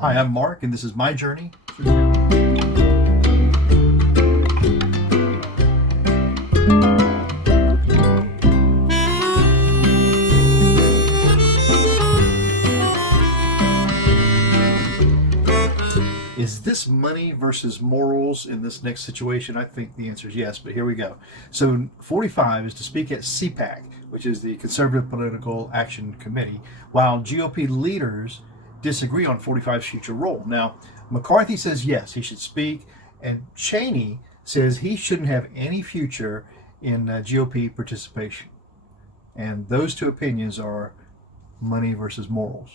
Hi, I'm Mark, and this is my journey. Is this money versus morals in this next situation? I think the answer is yes, but here we go. So 45 is to speak at CPAC, which is the Conservative Political Action Committee, while GOP leaders disagree on 45's future role. Now, McCarthy says yes, he should speak, and Cheney says he shouldn't have any future in GOP participation. And those two opinions are money versus morals.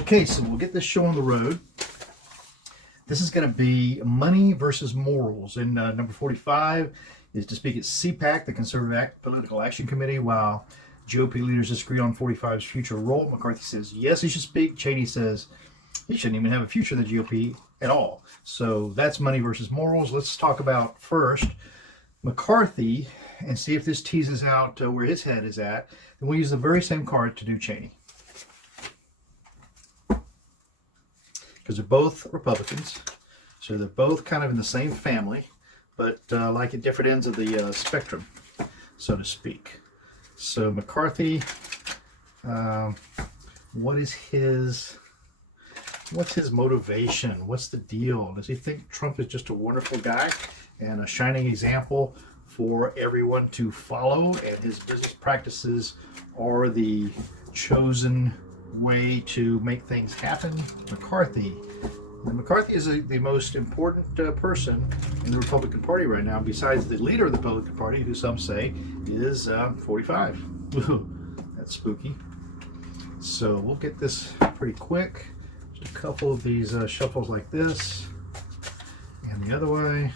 Okay, so we'll get this show on the road. This is going to be money versus morals. And number 45 is to speak at CPAC, the Conservative Political Action Committee, while GOP leaders disagree on 45's future role. McCarthy says yes, he should speak. Cheney says he shouldn't even have a future in the GOP at all. So that's money versus morals. Let's talk about first McCarthy and see if this teases out where his head is at. And we'll use the very same card to do Cheney, because they're both Republicans, so they're both kind of in the same family, but like at different ends of the spectrum, so to speak. So McCarthy, what's his motivation? What's the deal? Does he think Trump is just a wonderful guy and a shining example for everyone to follow, and his business practices are the chosen way to make things happen? McCarthy. And McCarthy is the most important person in the Republican Party right now, besides the leader of the Republican Party, who some say is 45. That's spooky. So we'll get this pretty quick. Just a couple of these shuffles like this, and the other way.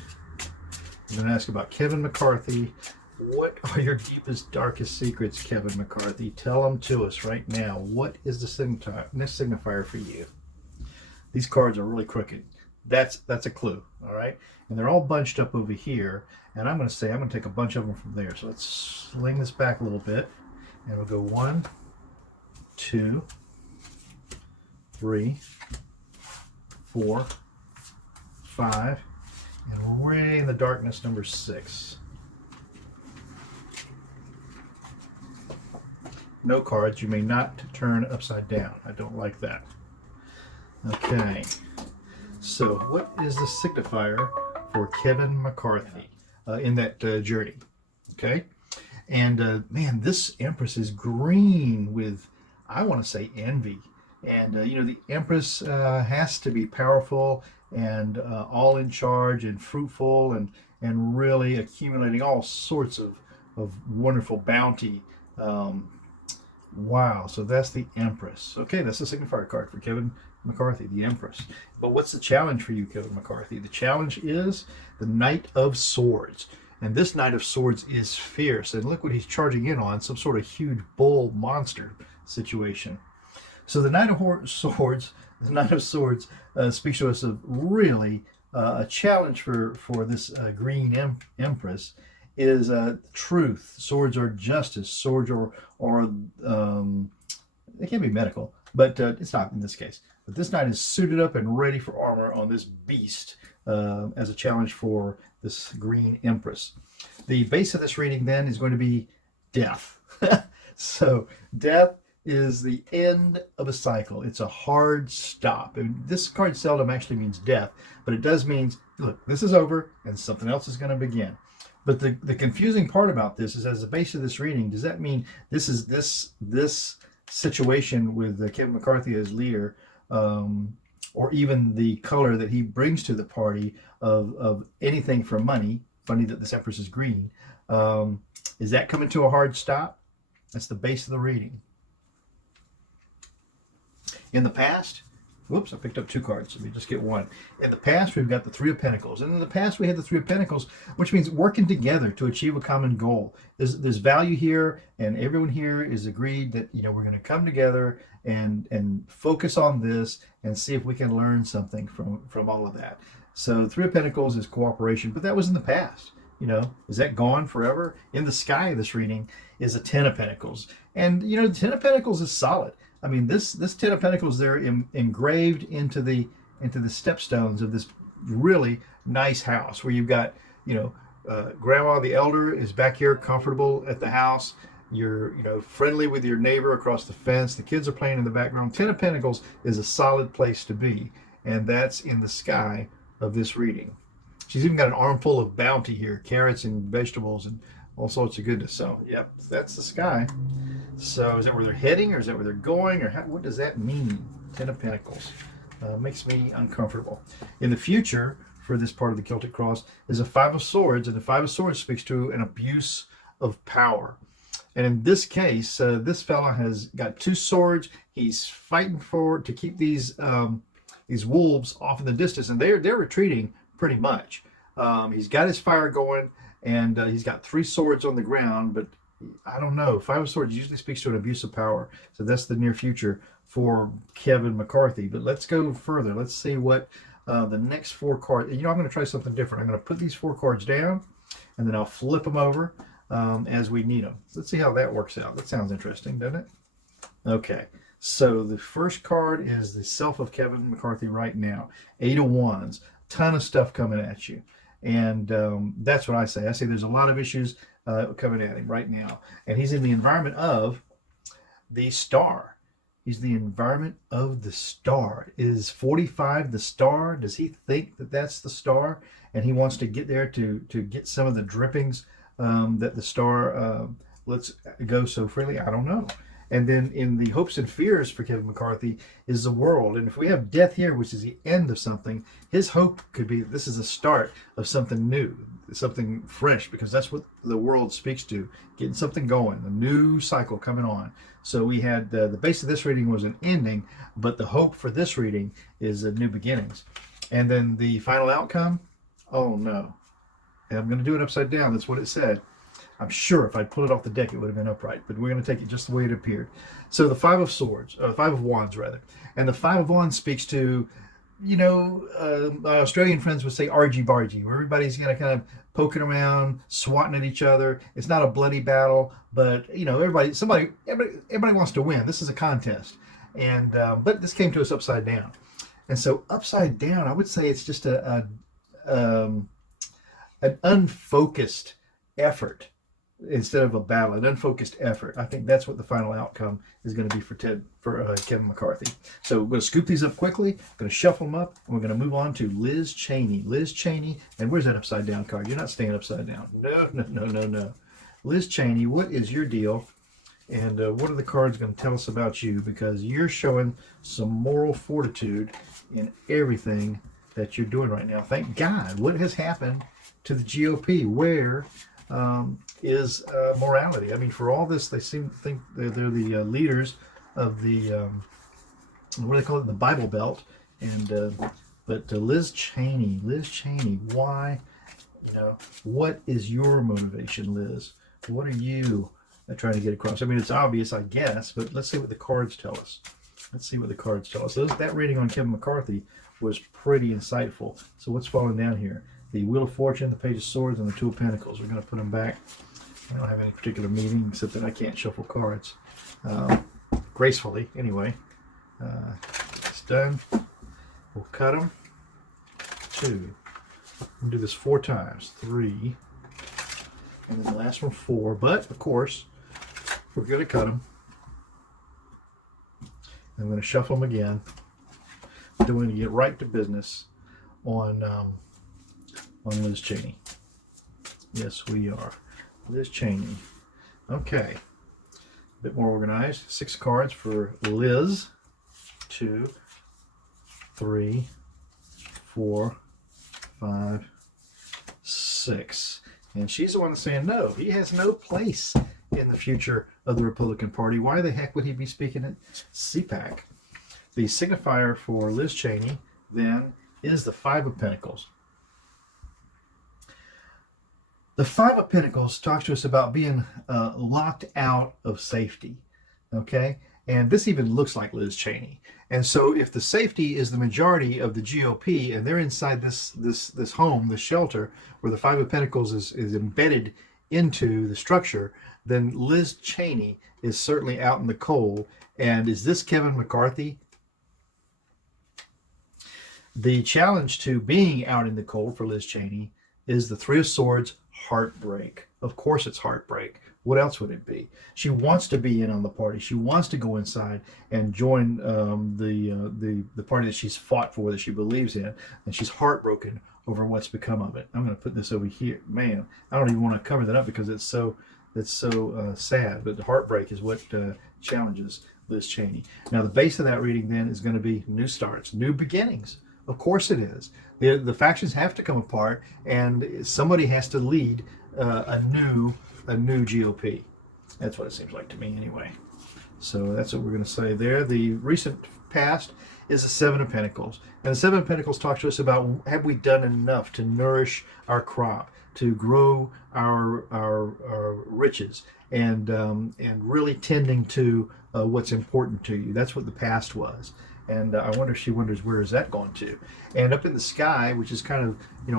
I'm going to ask about Kevin McCarthy. What are your deepest, darkest secrets, Kevin McCarthy? Tell them to us right now. What is the signifier for you? These cards are really crooked. That's a clue, all right? And they're all bunched up over here. And I'm going to take a bunch of them from there. So let's sling this back a little bit. And we'll go 1, 2, 3, 4, 5. And we're way in the darkness, number 6. No cards. You may not turn upside down. I don't like that. Okay. So what is the signifier for Kevin McCarthy in that journey? Okay. And man, this Empress is green with, I want to say, envy. And the Empress has to be powerful and all in charge and fruitful and really accumulating all sorts of wonderful bounty. Wow, so that's the Empress. Okay, that's the signifier card for Kevin McCarthy, the Empress. But what's the challenge for you, Kevin McCarthy? The challenge is the Knight of Swords. And this Knight of Swords is fierce. And look what he's charging in on, some sort of huge bull monster situation. So the Knight of Swords speaks to us of really a challenge for this green Empress is truth. Swords are justice. Swords are they can be medical, but it's not in this case. But this knight is suited up and ready for armor on this beast as a challenge for this green Empress. The base of this reading then is going to be death. So death is the end of a cycle. It's a hard stop. And this card seldom actually means death, but it does mean, look, this is over and something else is going to begin. But the confusing part about this is, as the base of this reading, does that mean this is this situation with Kevin McCarthy as leader, or even the color that he brings to the party of anything for money? Funny that this Empress is green. Is that coming to a hard stop? That's the base of the reading. In the past, whoops, I picked up 2 cards. Let me just get one. In the past, we've got the 3 of Pentacles. And in the past, we had the 3 of Pentacles, which means working together to achieve a common goal. There's value here, and everyone here is agreed that we're going to come together and focus on this and see if we can learn something from all of that. So 3 of Pentacles is cooperation, but that was in the past. Is that gone forever? In the sky of this reading is a 10 of Pentacles. And, the 10 of Pentacles is solid. I mean, this Ten of Pentacles there engraved into the stepstones of this really nice house where you've got, you know, Grandma the Elder is back here comfortable at the house. You're, you know, friendly with your neighbor across the fence. The kids are playing in the background. Ten of Pentacles is a solid place to be, and that's in the sky of this reading. She's even got an armful of bounty here, carrots and vegetables and all sorts of goodness. So, yep, that's the sky. So, is that where they're heading, or is that where they're going, or what does that mean? Ten of Pentacles makes me uncomfortable. In the future, for this part of the Celtic Cross, is a Five of Swords, and the Five of Swords speaks to an abuse of power. And in this case, this fella has got two swords. He's fighting to keep these wolves off in the distance, and they're retreating pretty much. He's got his fire going, and he's got three swords on the ground, but I don't know. Five of Swords usually speaks to an abuse of power, so that's the near future for Kevin McCarthy. But let's go further. Let's see what the next four cards. You know, I'm going to try something different. I'm going to put these four cards down, and then I'll flip them over as we need them. Let's see how that works out. That sounds interesting, doesn't it? Okay, so the first card is the self of Kevin McCarthy right now. Eight of Wands, ton of stuff coming at you. And that's what I say. I say there's a lot of issues coming at him right now. And he's in the environment of the star. He's the environment of the star. Is 45 the star? Does he think that that's the star? And he wants to get there to get some of the drippings that the star lets go so freely? I don't know. And then in the hopes and fears for Kevin McCarthy is the world. And if we have death here, which is the end of something, his hope could be this is a start of something new, something fresh, because that's what the world speaks to, getting something going, a new cycle coming on. So we had the base of this reading was an ending, but the hope for this reading is a new beginnings. And then the final outcome, oh no. And I'm going to do it upside down. That's what it said. I'm sure if I'd pulled it off the deck, it would have been upright, but we're going to take it just the way it appeared. So the Five of Swords, or Five of Wands rather, and the Five of Wands speaks to, you know, Australian friends would say argy-bargy, where everybody's kind of poking around, swatting at each other. It's not a bloody battle, but, you know, everybody wants to win. This is a contest. And but this came to us upside down. And so upside down, I would say it's just an unfocused effort instead of a battle, an unfocused effort. I think that's what the final outcome is going to be for Kevin McCarthy. So we're going to scoop these up quickly, going to shuffle them up, and we're going to move on to Liz Cheney. Liz Cheney, and where's that upside down card? You're not staying upside down. No. Liz Cheney, what is your deal? And what are the cards going to tell us about you? Because you're showing some moral fortitude in everything that you're doing right now. Thank God. What has happened to the GOP? Where is morality? I mean, for all this, they seem to think they're the leaders of the what do they call it? The Bible Belt. And but Liz Cheney, why? You know, what is your motivation, Liz? What are you trying to get across? I mean, it's obvious, I guess, but let's see what the cards tell us. That reading on Kevin McCarthy was pretty insightful. So what's falling down here? The Wheel of Fortune, the Page of Swords, and the Two of Pentacles. We're going to put them back. I don't have any particular meaning except that I can't shuffle cards gracefully. Anyway, it's done. We'll cut them. 2. We'll do this 4 times. 3. And then the last one 4. But, of course, we're going to cut them. I'm going to shuffle them again. We're going to get right to business on Liz Cheney. Yes, we are. Liz Cheney. Okay. A bit more organized. 6 cards for Liz. 2, 3, 4, 5, 6. And she's the one that's saying no. He has no place in the future of the Republican Party. Why the heck would he be speaking at CPAC? The signifier for Liz Cheney, then, is the Five of Pentacles. The Five of Pentacles talks to us about being locked out of safety, okay? And this even looks like Liz Cheney. And so if the safety is the majority of the GOP and they're inside this home, this shelter, where the Five of Pentacles is embedded into the structure, then Liz Cheney is certainly out in the cold. And is this Kevin McCarthy? The challenge to being out in the cold for Liz Cheney is the Three of Swords, heartbreak. Of course it's heartbreak. What else would it be? She wants to be in on the party. She wants to go inside and join the party that she's fought for, that she believes in, and she's heartbroken over what's become of it. I'm going to put this over here. Man, I don't even want to cover that up because it's so sad. But the heartbreak is what challenges Liz Cheney. Now, the base of that reading then is going to be new starts, new beginnings. Of course it is. The factions have to come apart, and somebody has to lead a new GOP. That's what it seems like to me anyway. So that's what we're going to say there. The recent past is the Seven of Pentacles. And the Seven of Pentacles talks to us about, have we done enough to nourish our crop, to grow our riches, and really tending to what's important to you. That's what the past was. And I wonder, she wonders, where is that going to? And up in the sky, which is kind of,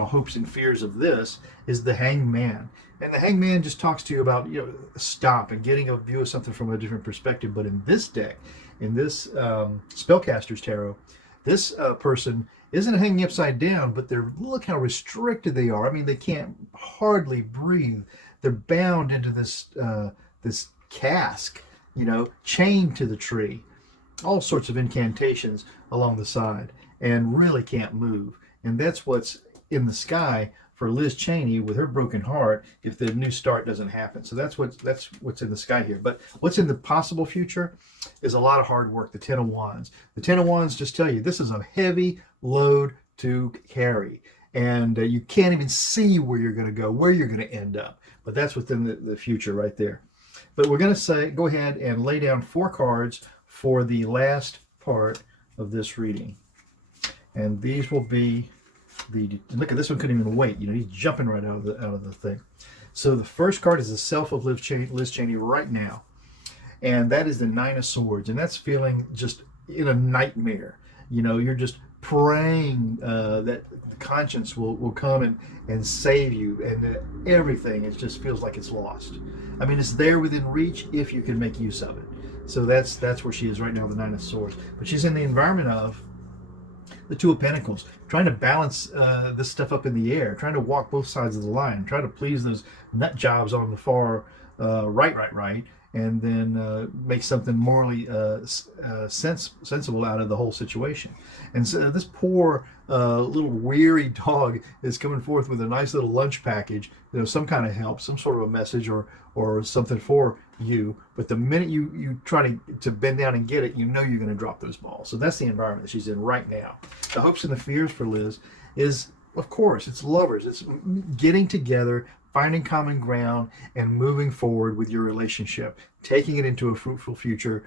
hopes and fears of this, is the Hangman. And the Hangman just talks to you about, stop and getting a view of something from a different perspective. But in this deck, in this Spellcaster's Tarot, this person isn't hanging upside down, but look how restricted they are. I mean, they can't hardly breathe. They're bound into this this cask, chained to the tree. All sorts of incantations along the side, and really can't move. And that's what's in the sky for Liz Cheney with her broken heart if the new start doesn't happen. So that's what's in the sky here. But what's in the possible future is a lot of hard work. The Ten of Wands. The Ten of Wands just tell you this is a heavy load to carry, and you can't even see where you're going to go, where you're going to end up. But that's within the future right there. But we're going to say, go ahead and lay down 4 cards for the last part of this reading. And these will be look at this one, couldn't even wait. He's jumping right out of the thing. So the first card is the self of Liz Cheney right now. And that is the Nine of Swords. And that's feeling just in a nightmare. You're just praying that the conscience will come and save you, and that everything, it just feels like it's lost. I mean, it's there within reach if you can make use of it. So that's where she is right now, the Nine of Swords. But she's in the environment of the Two of Pentacles, trying to balance this stuff up in the air, trying to walk both sides of the line, trying to please those nut jobs on the far right, and then make something morally sensible out of the whole situation. And so this poor little weary dog is coming forth with a nice little lunch package, some kind of help, some sort of a message or something for you. But the minute you try to bend down and get it, you're going to drop those balls. So that's the environment that she's in right now. The hopes and the fears for Liz is, of course, it's lovers. It's getting together, finding common ground, and moving forward with your relationship, taking it into a fruitful future.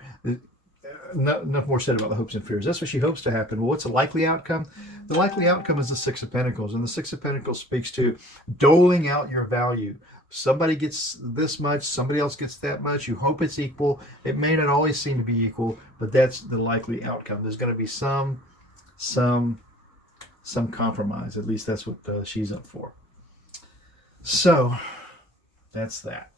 Enough more said about the hopes and fears. That's what she hopes to happen. Well, what's a likely outcome? The likely outcome is the Six of Pentacles. And the Six of Pentacles speaks to doling out your value. Somebody gets this much, somebody else gets that much. You hope it's equal. It may not always seem to be equal, but that's the likely outcome. There's going to be some compromise. At least that's what she's up for. So that's that.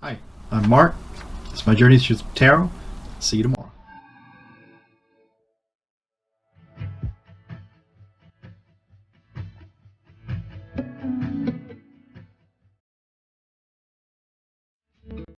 Hi, I'm Mark. It's my journey through tarot. See you tomorrow.